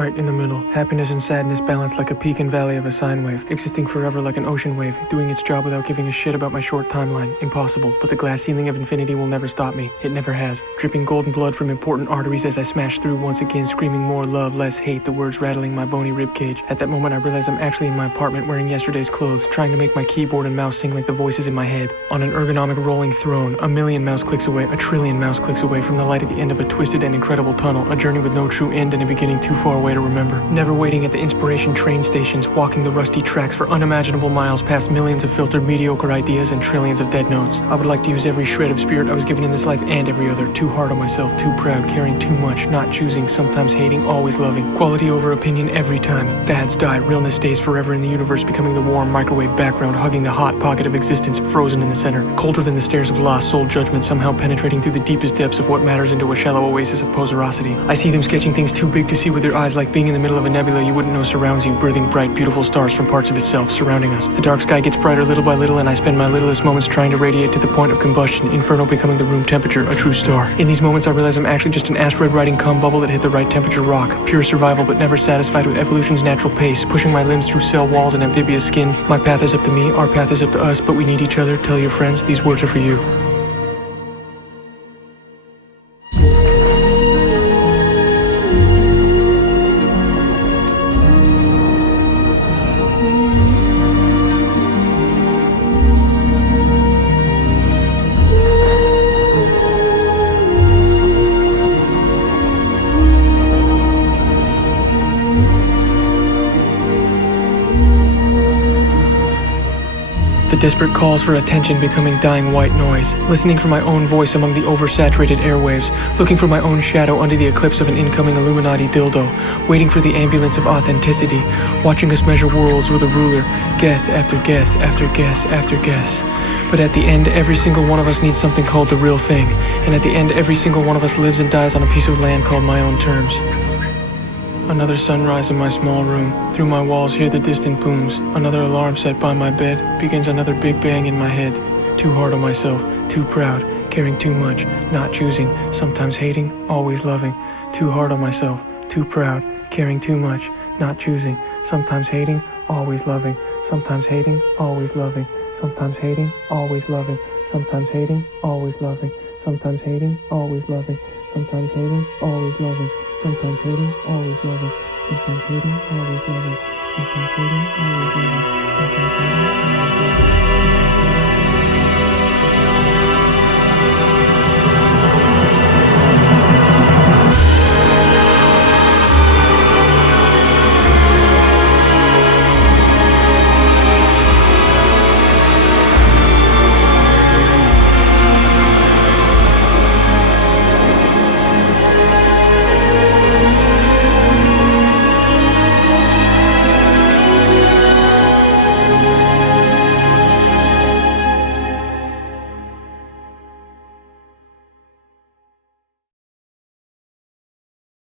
right in the middle. Happiness and sadness balanced like a peak and valley of a sine wave, existing forever like an ocean wave, doing its job without giving a shit about my short timeline. Impossible, but the glass ceiling of infinity will never stop me. It never has. Dripping golden blood from important arteries as I smash through once again, screaming more love, less hate, the words rattling my bony ribcage. At that moment I realize I'm actually in my apartment wearing yesterday's clothes, trying to make my keyboard and mouse sing like the voices in my head. On an ergonomic rolling throne, a million mouse clicks away, a trillion mouse clicks away from the light at the end of a twisted and incredible tunnel, a journey with no true end and a beginning too far away to remember. Never waiting at the inspiration train stations, walking the rusty tracks for unimaginable miles past millions of filtered mediocre ideas and trillions of dead notes. I would like to use every shred of spirit I was given in this life and every other. Too hard on myself, too proud, caring too much, not choosing, sometimes hating, always loving. Quality over opinion every time. Fads die, realness stays forever in the universe, becoming the warm microwave background, hugging the hot pocket of existence, frozen in the center, colder than the stairs of lost soul judgment, somehow penetrating through the deepest depths of what matters into a shallow oasis of poserosity. I see them sketching things too big to see with their eyes, like being in the middle of a nebula you wouldn't know surrounds you, birthing bright, beautiful stars from parts of itself surrounding us. The dark sky gets brighter little by little, and I spend my littlest moments trying to radiate to the point of combustion, inferno becoming the room temperature, a true star. In these moments I realize I'm actually just an asteroid riding cum bubble that hit the right temperature rock, pure survival but never satisfied with evolution's natural pace, pushing my limbs through cell walls and amphibious skin. My path is up to me, our path is up to us, but we need each other. Tell your friends, these words are for you. The desperate calls for attention becoming dying white noise, listening for my own voice among the oversaturated airwaves, looking for my own shadow under the eclipse of an incoming Illuminati dildo, waiting for the ambulance of authenticity, watching us measure worlds with a ruler, guess after guess after guess after guess. But at the end, every single one of us needs something called the real thing, and at the end, every single one of us lives and dies on a piece of land called my own terms. Another sunrise in my small room. Through my walls hear the distant booms. Another alarm set by my bed. Begins another big bang in my head. Too hard on myself. Too proud. Caring too much. Not choosing. Sometimes hating. Always loving. Too hard on myself. Too proud. Caring too much. Not choosing. Sometimes hating. Always loving. Sometimes hating. Always loving. Sometimes hating. Always loving. Sometimes hating. Always loving. Sometimes hating. Always loving. Sometimes hating. Always loving. Sometimes hating, always loving. Sometimes hating, always loving. Sometimes hating, always loving. Sometimes hating, always loving.